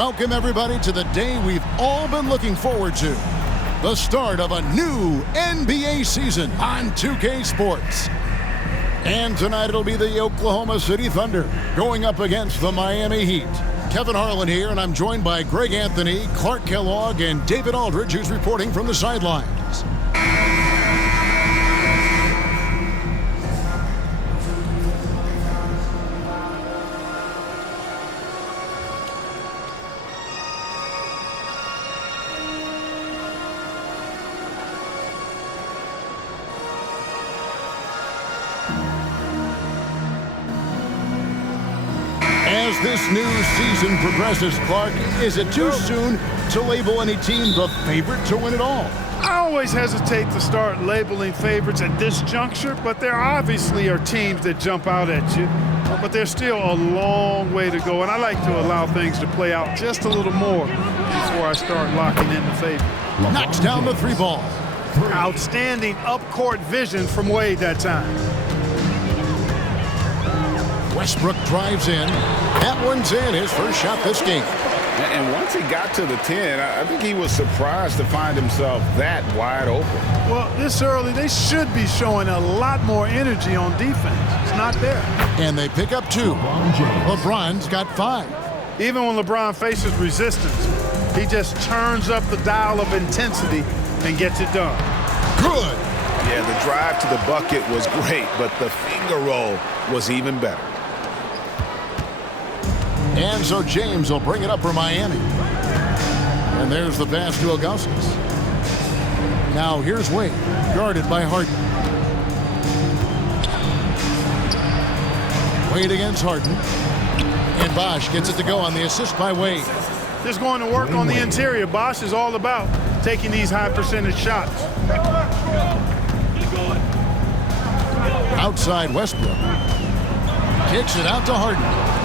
Welcome, everybody, to the day we've all been looking forward to. The start of a new NBA season on 2K Sports. And tonight it'll be the Oklahoma City Thunder going up against the Miami Heat. Kevin Harlan here, and I'm joined by Greg Anthony, Clark Kellogg, and David Aldridge, who's reporting from the sidelines. As this new season progresses, Clark, is it too soon to label any team the favorite to win it all? I always hesitate to start labeling favorites at this juncture, but there obviously are teams that jump out at you. But there's still a long way to go, and I like to allow things to play out just a little more before I start locking in the favorite. Knocks down the three ball. Outstanding up-court vision from Wade that time. Westbrook drives in. That one's in, his first shot this game. And once he got to the 10, I think he was surprised to find himself that wide open. Well, this early, they should be showing a lot more energy on defense. It's not there. And they pick up two. LeBron's got 5. Even when LeBron faces resistance, he just turns up the dial of intensity and gets it done. Good. Yeah, the drive to the bucket was great, but the finger roll was even better. And so James will bring it up for Miami. And there's the pass to Augustus. Now here's Wade, guarded by Harden. Wade against Harden. And Bosh gets it to go on the assist by Wade. Just going to work on the interior. Bosh is all about taking these high percentage shots. Outside Westbrook. Kicks it out to Harden.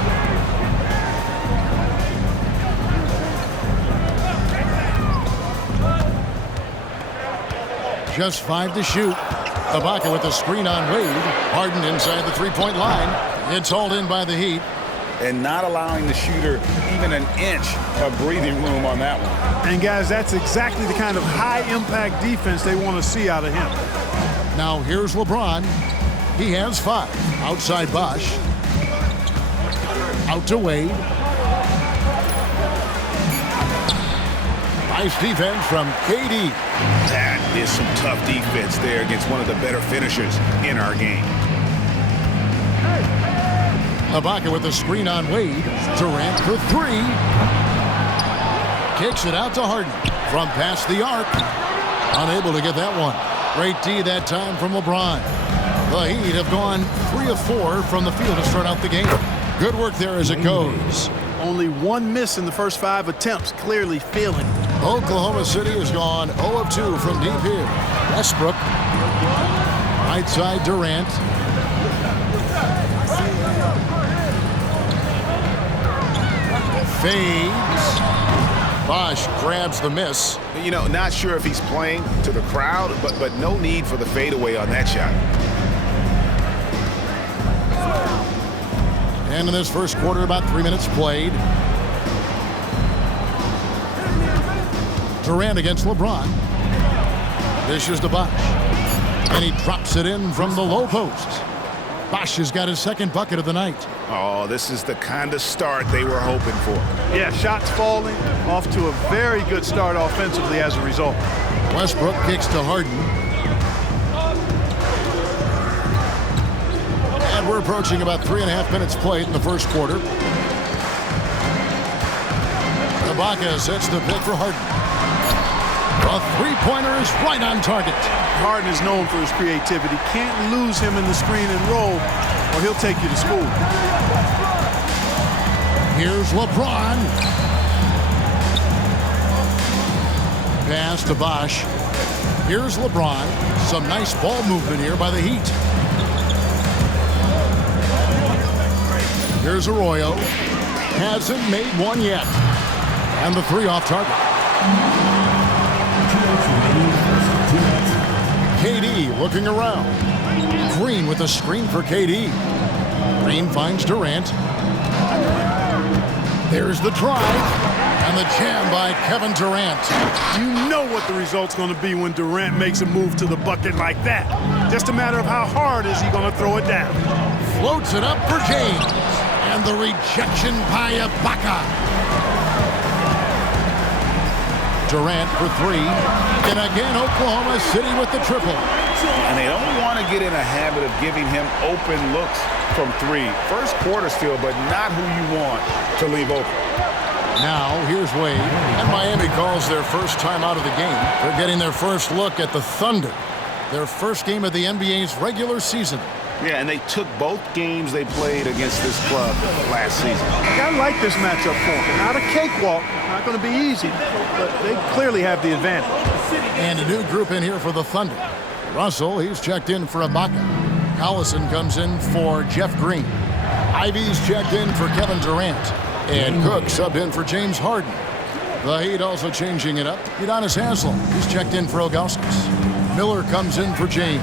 Just 5 to shoot. Ibaka with the screen on Wade. Harden inside the three-point line. It's hauled in by the Heat. And not allowing the shooter even an inch of breathing room on that one. And, guys, that's exactly the kind of high-impact defense they want to see out of him. Now here's LeBron. He has 5. Outside Bosh. Out to Wade. Nice defense from KD. That is some tough defense there against one of the better finishers in our game. Ibaka with the screen on Wade. Durant for 3. Kicks it out to Harden from past the arc. Unable to get that one. Great D that time from LeBron. The Heat have gone 3 of 4 from the field to start out the game. Good work there as it goes. Only 1 miss in the first 5 attempts, clearly feeling. Oklahoma City has gone 0 of 2 from deep here. Westbrook. Right side Durant. Fades. Bosh grabs the miss. You know, not sure if he's playing to the crowd, but no need for the fadeaway on that shot. And in this first quarter, about 3 minutes played. Durant against LeBron. Dishes to Bosh. And he drops it in from the low post. Bosh has got his second bucket of the night. Oh, this is the kind of start they were hoping for. Yeah, shots falling, off to a very good start offensively as a result. Westbrook kicks to Harden. And we're approaching about 3.5 minutes played in the first quarter. Ibaka sets the pick for Harden. A three-pointer is right on target. Harden is known for his creativity. Can't lose him in the screen and roll, or he'll take you to school. Here's LeBron. Pass to Bosh. Here's LeBron. Some nice ball movement here by the Heat. Here's Arroyo. Hasn't made one yet. And the 3 off target. KD looking around. Green with a screen for KD. Green finds Durant. There's the drive. And the jam by Kevin Durant. You know what the result's going to be when Durant makes a move to the bucket like that. Just a matter of how hard is he going to throw it down. Floats it up for James. And the rejection by Ibaka. Durant for three. And again, Oklahoma City with the triple. And they don't want to get in a habit of giving him open looks from three. First quarter still, but not who you want to leave open. Now, here's Wade. And Miami calls their first time out of the game. They're getting their first look at the Thunder. Their first game of the NBA's regular season. Yeah, and they took both games they played against this club last season. I like this matchup for them. Not a cakewalk. Not going to be easy, but they clearly have the advantage. And a new group in here for the Thunder. Russell, he's checked in for Ibaka. Collison comes in for Jeff Green. Ivy's checked in for Kevin Durant. And Cook subbed in for James Harden. The Heat also changing it up. Udonis Haslem, he's checked in for Augustus. Miller comes in for James.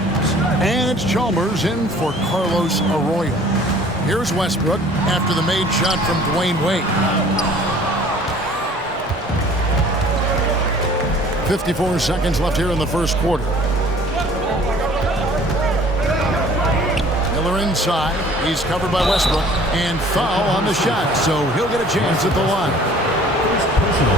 And it's Chalmers in for Carlos Arroyo. Here's Westbrook after the made shot from Dwayne Wade. 54 seconds left here in the first quarter. Miller inside. He's covered by Westbrook. And foul on the shot, so he'll get a chance at the line.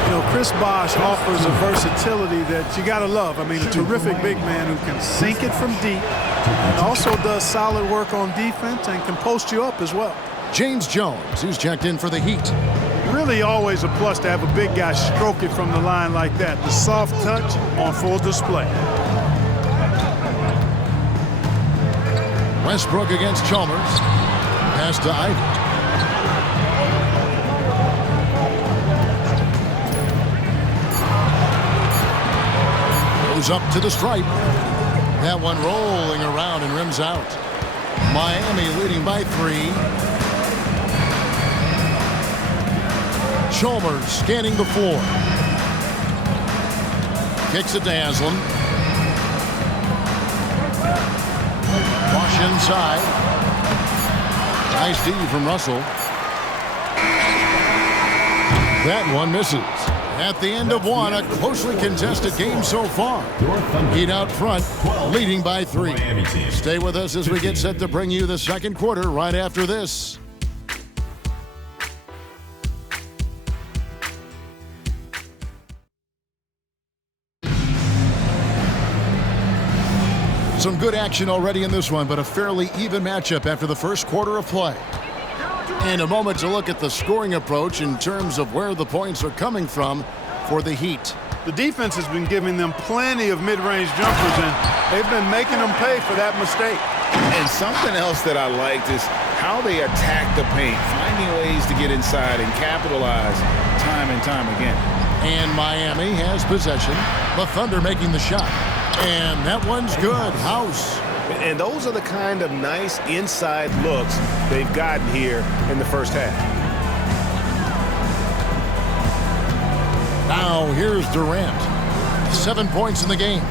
You know, Chris Bosh offers a versatility that you got to love. I mean, a terrific big man who can sink it from deep and also does solid work on defense and can post you up as well. James Jones, who's checked in for the Heat. Really always a plus to have a big guy stroke it from the line like that. The soft touch on full display. Westbrook against Chalmers. Pass to Ivy. Goes up to the stripe. That one rolling around and rims out. Miami leading by 3. Chalmers scanning the floor. Kicks it to Haslem. Wash inside. Nice D from Russell. That one misses. At the end of one, a closely contested game so far. Heat out front, leading by 3. Stay with us as we get set to bring you the second quarter right after this. Some good action already in this one, but a fairly even matchup after the first quarter of play. And a moment to look at the scoring approach in terms of where the points are coming from for the Heat. The defense has been giving them plenty of mid-range jumpers, and they've been making them pay for that mistake. And something else that I liked is how they attack the paint, finding ways to get inside and capitalize time and time again. And Miami has possession. The Thunder making the shot. And that one's good. House. And those are the kind of nice inside looks they've gotten here in the first half. Now here's Durant. 7 points in the game.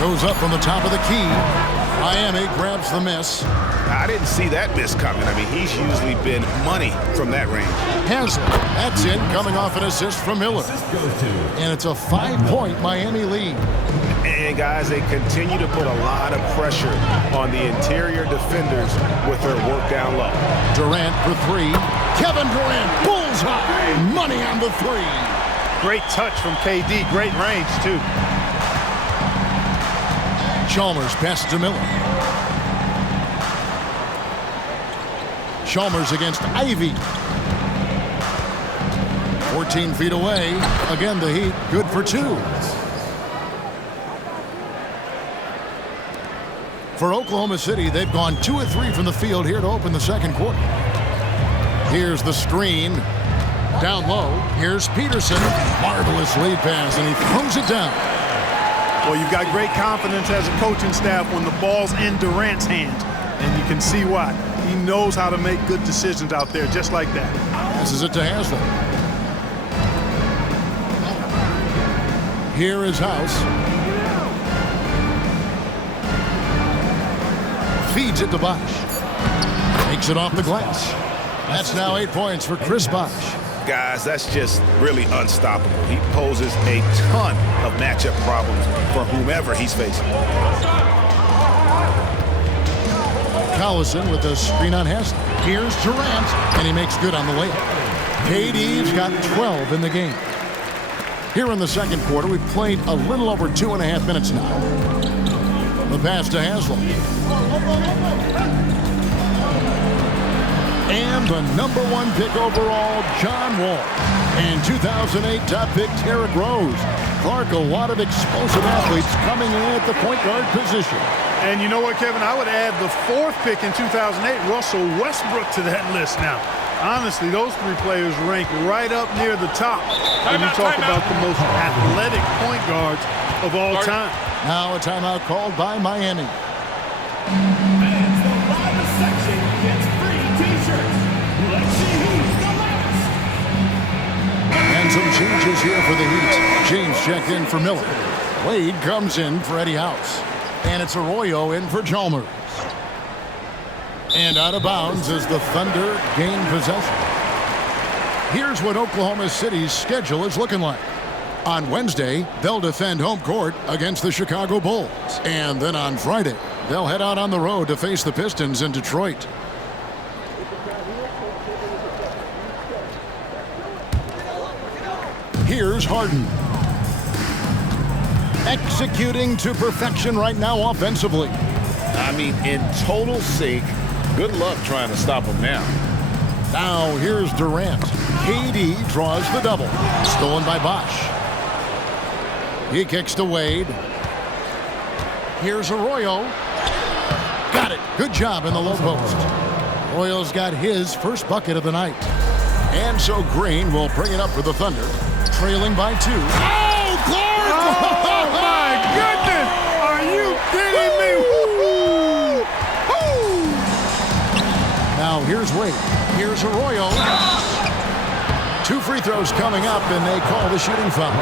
Goes up from the top of the key. Miami grabs the miss. I didn't see that miss coming. I mean, he's usually been money from that range. Haslem. That's in, coming off an assist from Miller. And it's a 5-point Miami lead. And, guys, they continue to put a lot of pressure on the interior defenders with their work down low. Durant for 3. Kevin Durant, bullseye. Money on the 3. Great touch from KD. Great range, too. Chalmers passes to Miller. Chalmers against Ivy. 14 feet away. Again, the Heat good for 2. For Oklahoma City, they've gone 2 of 3 from the field here to open the second quarter. Here's the screen. Down low. Here's Peterson. Marvelous lead pass, and he throws it down. Well, you've got great confidence as a coaching staff when the ball's in Durant's hands, and you can see why. He knows how to make good decisions out there just like that. This is it to Haslem. Here is House. Feeds it to Bosh. Takes it off the glass. That's now 8 points for Chris Bosh. Guys, that's just really unstoppable. He poses a ton of matchup problems for whomever he's facing. Collison with a screen on Haslem. Here's Durant, and he makes good on the layup. KD's got 12 in the game. Here in the second quarter, we've played a little over 2.5 minutes now. The pass to Haslem. And the #1 pick overall, John Wall. And 2008 top pick, Derrick Rose. Clark, a lot of explosive athletes coming in at the point guard position. And you know what, Kevin? I would add the 4th pick in 2008, Russell Westbrook, to that list now. Honestly, those 3 players rank right up near the top when you talk about the most athletic point guards of all time. Now a timeout called by Miami. Fans, the live section gets free t-shirts. Let's see who's the last. And some changes here for the Heat. James checked in for Miller. Wade comes in for Eddie House. And it's Arroyo in for Chalmers. And out of bounds as the Thunder gain possession. Here's what Oklahoma City's schedule is looking like. On Wednesday, they'll defend home court against the Chicago Bulls. And then on Friday, they'll head out on the road to face the Pistons in Detroit. Here's Harden. Executing to perfection right now offensively. I mean, in total sync. Good luck trying to stop him now. Now here's Durant. KD draws the double. Stolen by Bosh. He kicks to Wade. Here's Arroyo. Got it. Good job in the low post. Arroyo's got his first bucket of the night. And so Green will bring it up for the Thunder. Trailing by 2. Oh, Clark! Oh, my goodness! Are you kidding me? Now here's Wade. Here's Arroyo. 2 free throws coming up, and they call the shooting foul.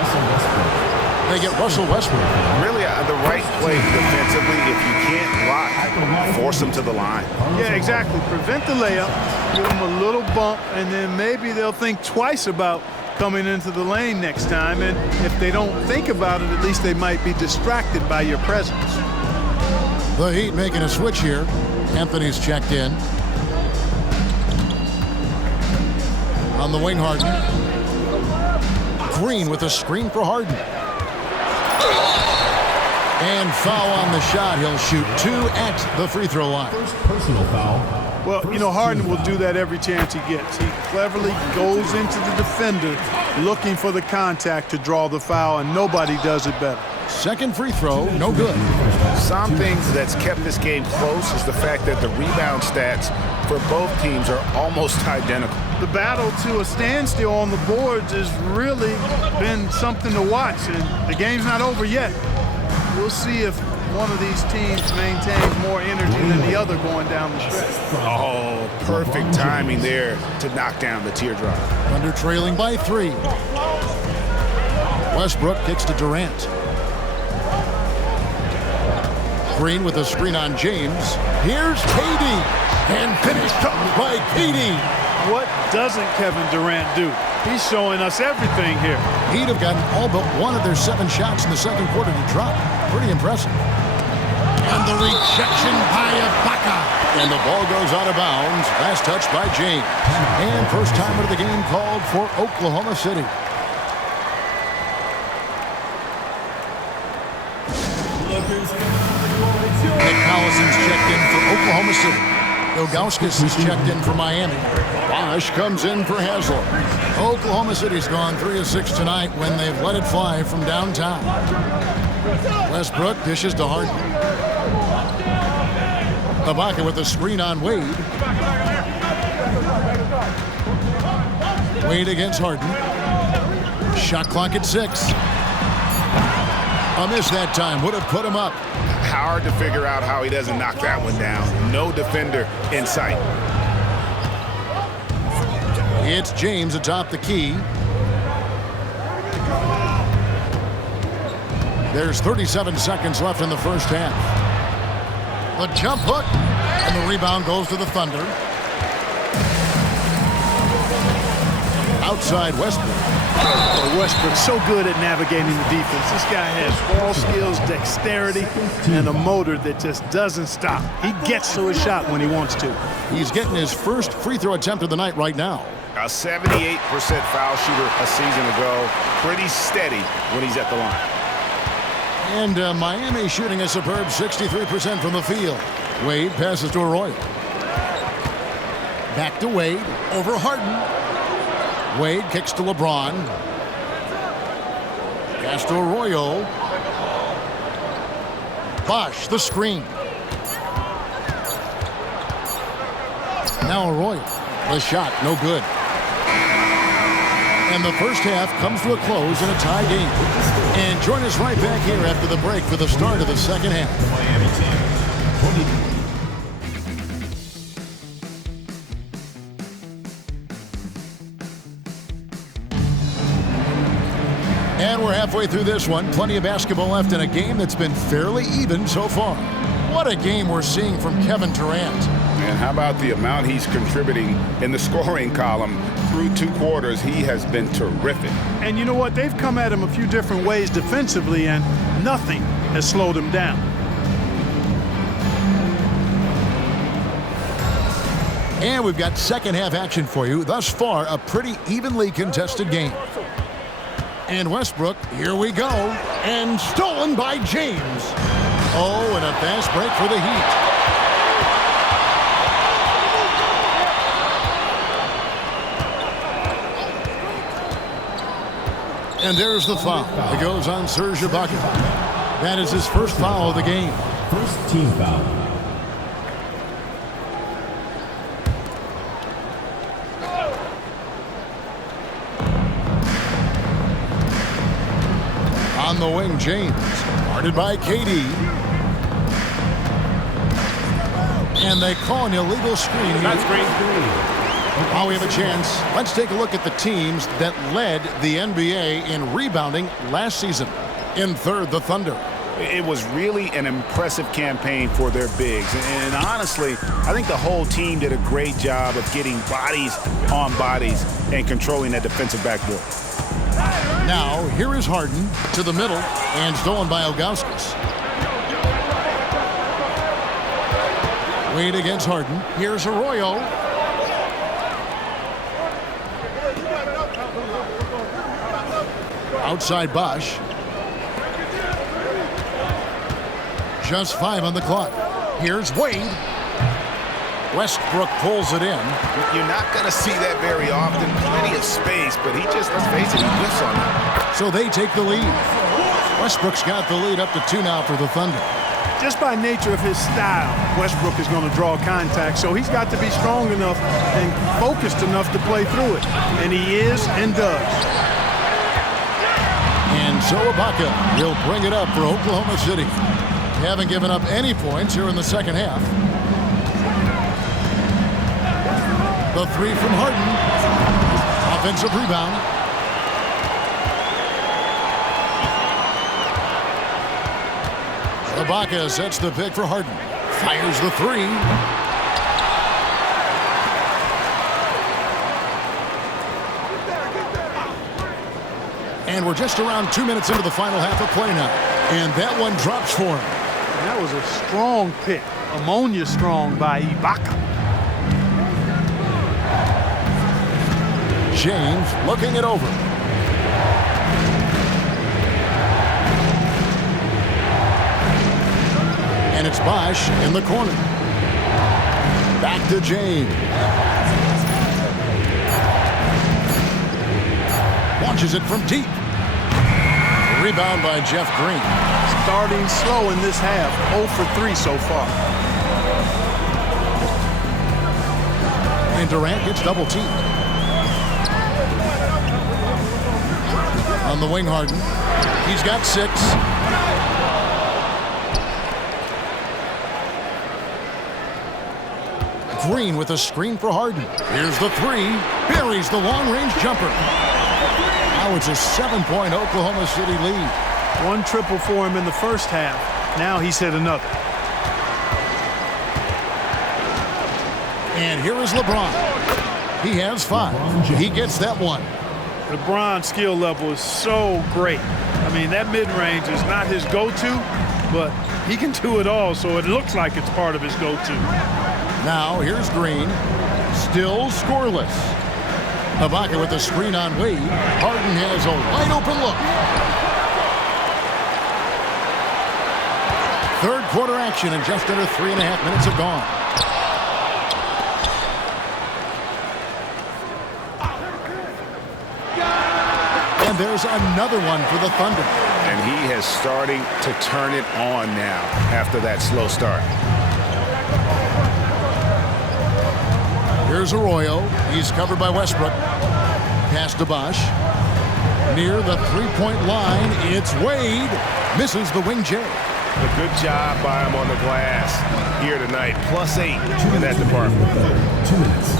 They get Russell Westbrook. Really, the right play defensively. If you can't block, force them to the line. Yeah, exactly. Prevent the layup, give them a little bump, and then maybe they'll think twice about coming into the lane next time. And if they don't think about it, at least they might be distracted by your presence. The Heat making a switch here. Anthony's checked in. On the wing, Harden. Green with a screen for Harden. And foul on the shot. He'll shoot 2 at the free throw line. First personal foul. Well, you know, Harden will do that every chance he gets. He cleverly goes into the defender looking for the contact to draw the foul, and nobody does it better. Second free throw, no good. Some things that's kept this game close is the fact that the rebound stats for both teams are almost identical. The battle to a standstill on the boards has really been something to watch, and the game's not over yet. We'll see if one of these teams maintains more energy than the other going down the stretch. Oh, perfect timing there to knock down the teardrop. Thunder trailing by 3. Westbrook kicks to Durant. Green with a screen on James. Here's KD. And finished up by KD. What doesn't Kevin Durant do? He's showing us everything here. He'd have gotten all but one of their 7 shots in the second quarter to drop. Pretty impressive. And the rejection by Ibaka. And the ball goes out of bounds. Last touch by James. And first timer of the game called for Oklahoma City. Nick Collison's checked in for Oklahoma City. Ilgauskas is checked in for Miami. Bosh comes in for Haslem. Oklahoma City's gone 3 of 6 tonight when they've let it fly from downtown. Westbrook dishes to Harden. Ibaka with a screen on Wade. Wade against Harden. Shot clock at 6. A miss that time would have put him up. Hard to figure out how he doesn't knock that one down. No defender in sight. It's James atop the key. There's 37 seconds left in the first half. The jump hook, and the rebound goes to the Thunder. Outside Westbrook. Westbrook's so good at navigating the defense. This guy has ball skills, dexterity, and a motor that just doesn't stop. He gets to his shot when he wants to. He's getting his first free throw attempt of the night right now. A 78% foul shooter a season ago. Pretty steady when he's at the line. And Miami shooting a superb 63% from the field. Wade passes to Arroyo. Back to Wade. Over Harden. Wade kicks to LeBron. Pass to Arroyo. Bosh, the screen. Now Arroyo. The shot, no good. And the first half comes to a close in a tie game. And join us right back here after the break for the start of the second half. Miami team. And we're halfway through this one. Plenty of basketball left in a game that's been fairly even so far. What a game we're seeing from Kevin Durant. And how about the amount he's contributing in the scoring column through 2 quarters? He has been terrific. And you know what? They've come at him a few different ways defensively, and nothing has slowed him down. And we've got second half action for you. Thus far, a pretty evenly contested game. And Westbrook, here we go. And stolen by James. Oh, and a fast break for the Heat. And there's the foul. It goes on Serge Ibaka. That is his first foul of the game. First team foul. On the wing, James. Guarded by KD. And they call an illegal screen. That's great. While we have a chance, let's take a look at the teams that led the NBA in rebounding last season. In third, the Thunder. It was really an impressive campaign for their bigs. And honestly, I think the whole team did a great job of getting bodies on bodies and controlling that defensive backboard. Now, here is Harden to the middle and stolen by Ilgauskas. Wade against Harden. Here's Arroyo. Outside Bosh. Just 5 on the clock. Here's Wade. Westbrook pulls it in. You're not going to see that very often. Plenty of space, but he just, let's face it, he whiffs on it. So they take the lead. Westbrook's got the lead up to 2 now for the Thunder. Just by nature of his style, Westbrook is going to draw contact, so he's got to be strong enough and focused enough to play through it. And he is and does. And so Ibaka will bring it up for Oklahoma City. They haven't given up any points here in the second half. The 3 from Harden. Offensive rebound. Ibaka sets the pick for Harden. Fires the 3. And we're just around 2 minutes into the final half of play now. And that one drops for him. And that was a strong pick. Ammonia strong by Ibaka. James looking it over. And it's Bosh in the corner. Back to James. Launches it from deep. Rebound by Jeff Green. Starting slow in this half. 0 for 3 so far. And Durant gets double teamed. On the wing, Harden. He's got 6. Green with a screen for Harden. Here's the 3. Buries the long-range jumper. Now it's a 7-point Oklahoma City lead. 1 triple for him in the first half. Now he's hit another. And here is LeBron. He has 5. He gets that one. LeBron's skill level is so great. I mean, that mid-range is not his go-to, but he can do it all, so it looks like it's part of his go-to. Now, here's Green. Still scoreless. Ibaka with the screen on Wade. Harden has a wide-open look. Third quarter action, and just under 3.5 minutes have gone. And there's another one for the Thunder. And he is starting to turn it on now after that slow start. Here's Arroyo. He's covered by Westbrook. Pass to Bosh. Near the three-point line, it's Wade. Misses the wing J. A good job by him on the glass here tonight. +8 in that department. 2 minutes.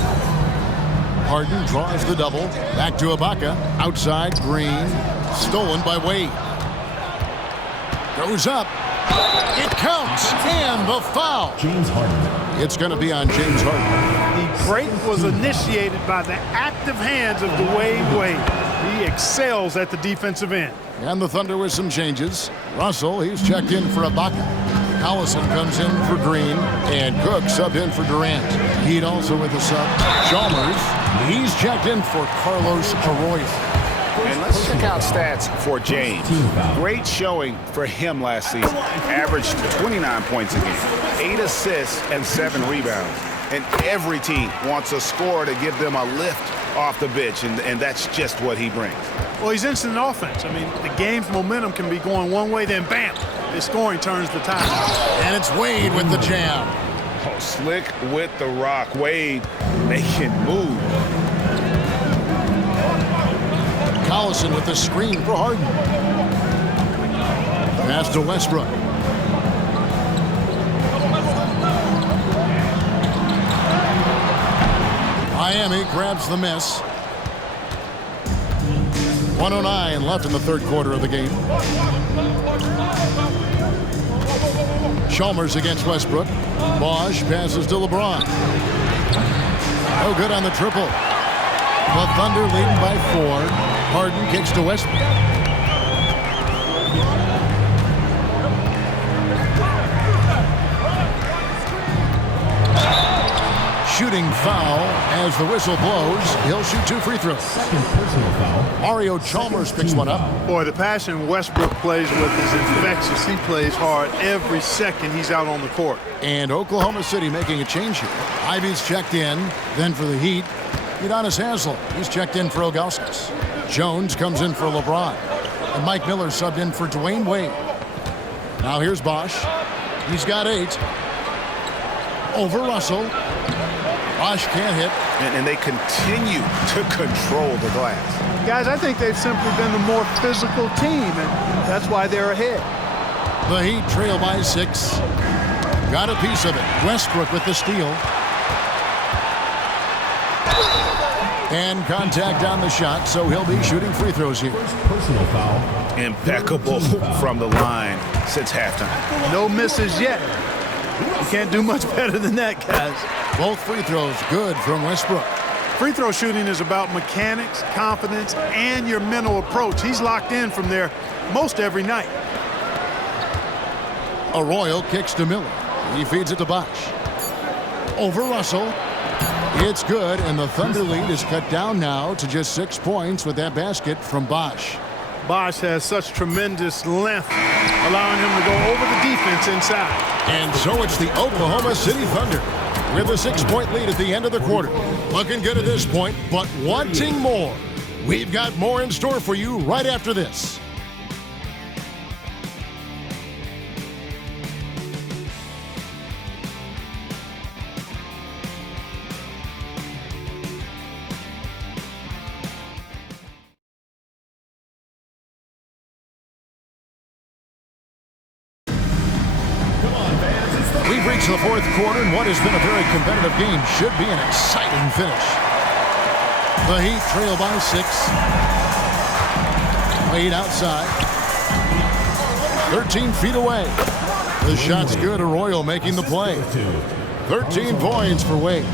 Harden draws the double. Back to Ibaka. Outside, Green. Stolen by Wade. Goes up. It counts. And the foul. James Harden. It's going to be on James Harden. The break was initiated by the active hands of Dwayne Wade. He excels at the defensive end. And the Thunder with some changes. Russell, he's checked in for Ibaka. Collison comes in for Green. And Cook subbed in for Durant. Heat also with a sub. Chalmers, he's checked in for Carlos Arroyo. And let's check out stats for James. Great showing for him last season. Averaged 29 points a game, 8 assists and 7 rebounds. And every team wants a scorer to give them a lift off the bench, and that's just what he brings. Well, he's instant offense. I mean, the game's momentum can be going one way, then bam, his scoring turns the tide. And it's Wade with the jam. Oh, slick with the rock. Wade making move. Collison with the screen for Harden. Pass to Westbrook. Miami grabs the miss. 1:09 left in the third quarter of the game. Chalmers against Westbrook. Bosh passes to LeBron. No good on the triple. The Thunder leading by 4. Harden kicks to Westbrook. Shooting foul as the whistle blows. He'll shoot 2 free throws. Second personal foul. Mario Chalmers picks one up. Boy, the passion Westbrook plays with is infectious. He plays hard every second he's out on the court. And Oklahoma City making a change here. Ivy's checked in. Then for the Heat, Udonis Haslem. He's checked in for Ilgauskas. Jones comes in for LeBron. And Mike Miller subbed in for Dwayne Wade. Now here's Bosh. He's got 8. Over Russell. Bosh can't hit. And they continue to control the glass. Guys, I think they've simply been the more physical team, and that's why they're ahead. The Heat trail by 6. Got a piece of it. Westbrook with the steal. And contact on the shot, so he'll be shooting free throws here. First personal foul. Impeccable from the line since halftime. No misses yet. You can't do much better than that, guys. Both free throws good from Westbrook. Free throw shooting is about mechanics, confidence, and your mental approach. He's locked in from there most every night. Arroyo kicks to Miller. He feeds it to Bosh. Over Russell. It's good, and the Thunder lead is cut down now to just 6 points with that basket from Bosh. Bosh has such tremendous length, allowing him to go over the defense inside. And so it's the Oklahoma City Thunder with a 6-point lead at the end of the quarter. Looking good at this point, but wanting more. We've got more in store for you right after this. We've reached the fourth quarter, and what has been a very competitive game should be an exciting finish. The Heat trail by 6. Wade outside. 13 feet away. The shot's good. Arroyo making the play. 13 points for Wade.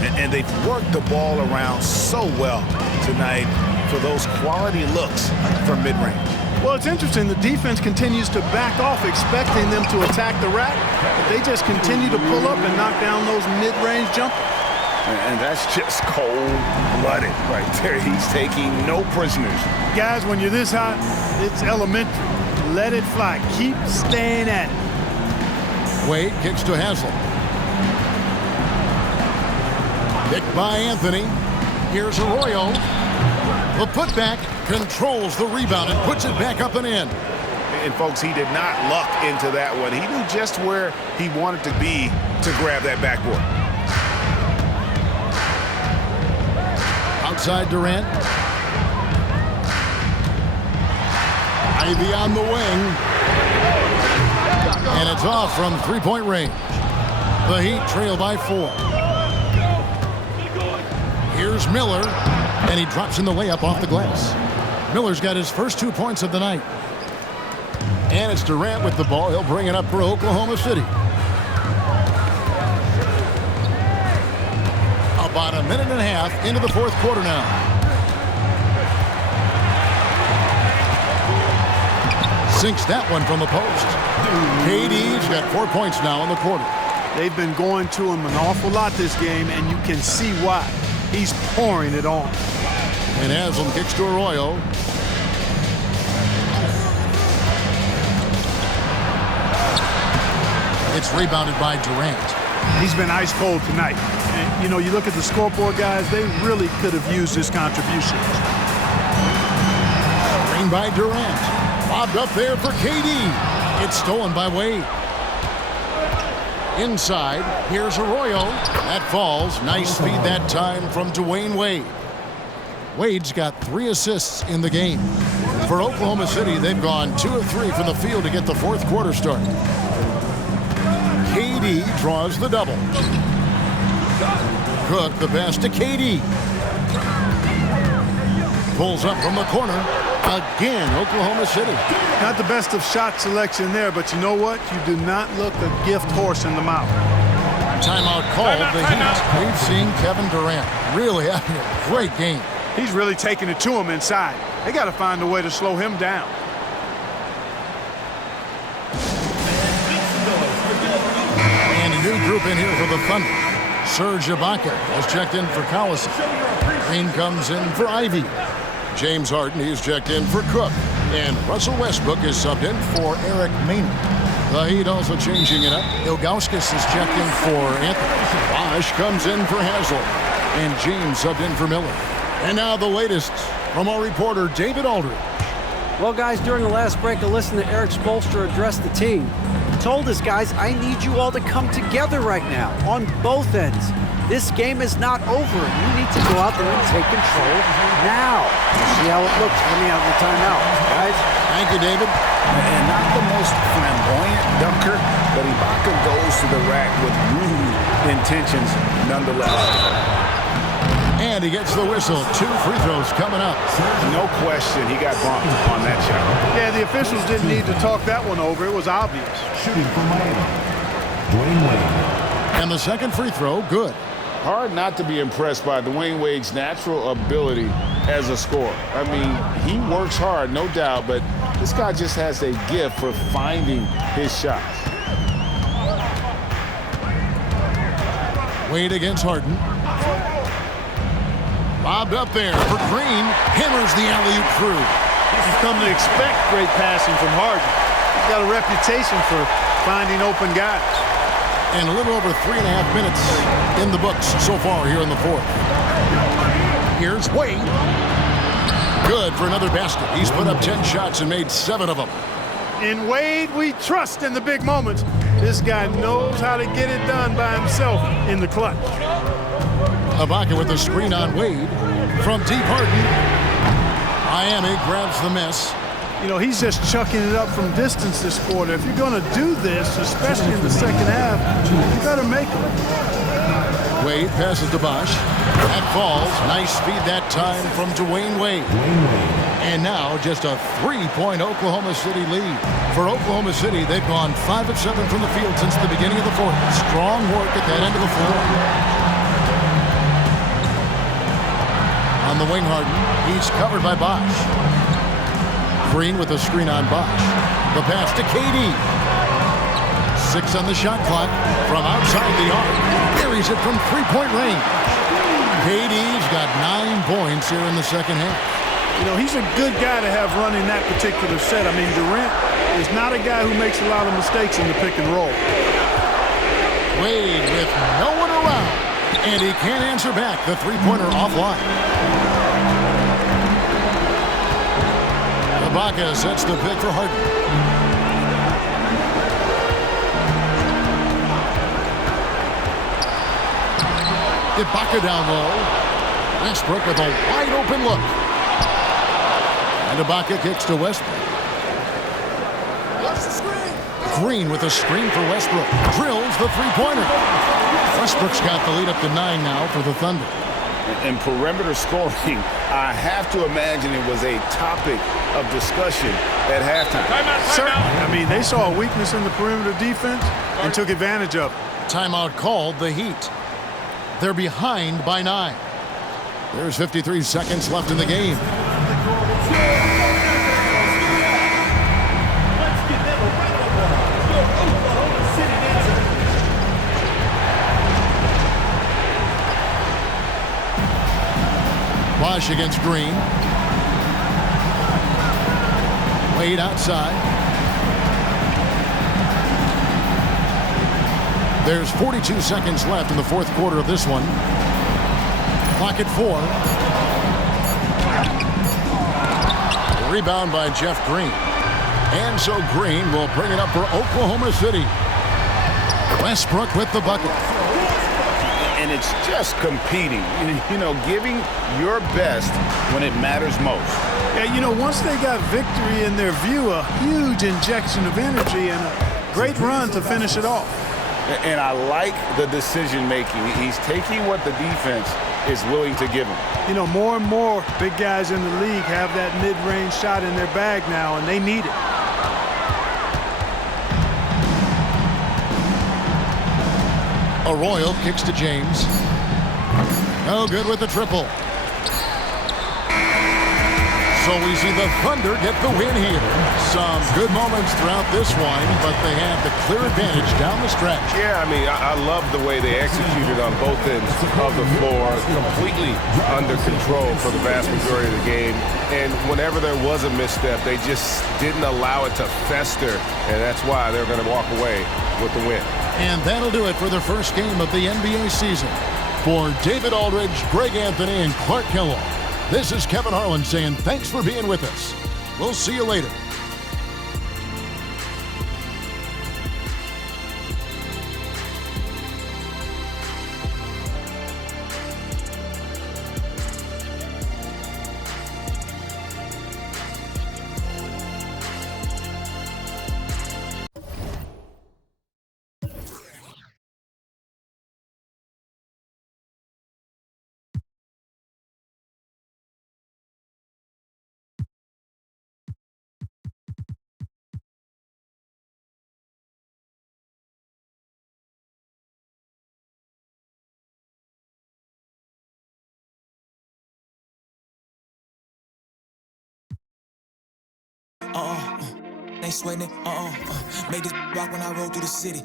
And they've worked the ball around so well tonight for those quality looks from mid-range. Well, it's interesting. The defense continues to back off, expecting them to attack the rack. But they just continue to pull up and knock down those mid-range jumpers. And that's just cold-blooded right there. He's taking no prisoners. Guys, when you're this hot, it's elementary. Let it fly. Keep staying at it. Wade kicks to Haslem. Picked by Anthony. Here's Arroyo. The putback controls the rebound and puts it back up and in. And, folks, he did not luck into that one. He knew just where he wanted to be to grab that backboard. Outside Durant. Ivy on the wing. And it's off from three-point range. The Heat trail by 4. Here's Miller, and he drops in the layup off the glass. Miller's got his first 2 points of the night. And it's Durant with the ball. He'll bring it up for Oklahoma City. About a minute and a half into the fourth quarter now. Sinks that one from the post. KD's got 4 points now in the quarter. They've been going to him an awful lot this game, and you can see why. He's pouring it on. And Haslem kicks to Arroyo. It's rebounded by Durant. He's been ice cold tonight. And, you know, you look at the scoreboard, guys, they really could have used his contribution. Screen by Durant. Lobbed up there for KD. It's stolen by Wade. Inside, here's Arroyo. That falls. Nice feed that time from Dwayne Wade. Wade's got 3 assists in the game. For Oklahoma City, they've gone 2 of 3 from the field to get the fourth quarter started. KD draws the double. Cook the pass to KD. Pulls up from the corner. Again, Oklahoma City. Not the best of shot selection there, but you know what? You do not look a gift horse in the mouth. Timeout called. The Heat. We've seen Kevin Durant really having a great game. He's really taking it to him inside. They got to find a way to slow him down. And a new group in here for the Thunder. Serge Ibaka has checked in for Collison. Green comes in for Ivy. James Harden, he's checked in for Cook. And Russell Westbrook is subbed in for Eric Maynard. The Heat also changing it up. Ilgauskas is checked in for Anthony. Bosch comes in for Haslem. And James subbed in for Miller. And now the latest from our reporter, David Aldridge. Well, guys, during the last break, I listened to Eric Spoelstra address the team. He told us, guys, I need you all to come together right now on both ends. This game is not over. You need to go out there and take control now. See how it looks coming out of the timeout, guys. Thank you, David. And not the most flamboyant dunker, but Ibaka goes to the rack with rude intentions nonetheless. And he gets the whistle. 2 free throws coming up. No question, he got bumped on that shot. Yeah, the officials didn't need to talk that one over. It was obvious. Shooting for Miami, Dwayne Wade. And the second free throw, good. Hard not to be impressed by Dwayne Wade's natural ability as a scorer. I mean, he works hard, no doubt, but this guy just has a gift for finding his shots. Wade against Harden. Lobbed up there for Green. Hammers the alley-oop through. You've come to expect great passing from Harden. He's got a reputation for finding open guys. And a little over 3.5 minutes in the books so far here in the fourth. Here's Wade. Good for another basket. He's put up 10 shots and made 7 of them. In Wade, we trust in the big moments. This guy knows how to get it done by himself in the clutch. Ibaka with the screen on Wade. From deep Harden. Miami grabs the miss. You know, he's just chucking it up from distance this quarter. If you're going to do this, especially in the second half, you better make it. Wade passes to Bosch. That falls. Nice speed that time from Dwayne Wade. And now just a 3-point Oklahoma City lead. For Oklahoma City, they've gone 5 of 7 from the field since the beginning of the fourth. Strong work at that end of the floor. On the wing, Harden. He's covered by Bosch. Green with a screen on Bosch. The pass to KD. 6 on the shot clock from outside the arc. Buries it from three-point range. KD's got 9 points here in the second half. You know, he's a good guy to have running that particular set. I mean, Durant is not a guy who makes a lot of mistakes in the pick and roll. Wade with no one around. And he can't answer back. The three-pointer offline. Ibaka sets the pick for Harden. Ibaka down low. Westbrook with a wide-open look. And Ibaka kicks to Westbrook. Green with a screen for Westbrook. Drills the three-pointer. Westbrook's got the lead up to 9 now for the Thunder. In perimeter scoring, I have to imagine it was a topic of discussion at halftime. Certainly. I mean, they saw a weakness in the perimeter defense and took advantage of it. Timeout called, the Heat. They're behind by 9. There's 53 seconds left in the game. Bosch against Green. Wade outside. There's 42 seconds left in the fourth quarter of this one. Clock at 4. Rebound by Jeff Green. And so Green will bring it up for Oklahoma City. Westbrook with the bucket. And it's just competing, you know, giving your best when it matters most. Yeah, you know, once they got victory in their view, a huge injection of energy and a great run to finish it off. And I like the decision-making. He's taking what the defense is willing to give him. You know, more and more big guys in the league have that mid-range shot in their bag now, and they need it. Arroyo kicks to James. No good with the triple. So we see the Thunder get the win here. Some good moments throughout this one, but they have the clear advantage down the stretch. Yeah, I mean, I love the way they executed on both ends of the floor, completely under control for the vast majority of the game. And whenever there was a misstep, they just didn't allow it to fester, and that's why they're going to walk away with the win. And that'll do it for the first game of the NBA season. For David Aldridge, Greg Anthony, and Clark Kellogg, this is Kevin Harlan saying thanks for being with us. We'll see you later. Ain't sweating it, made this rock when I roll through the city.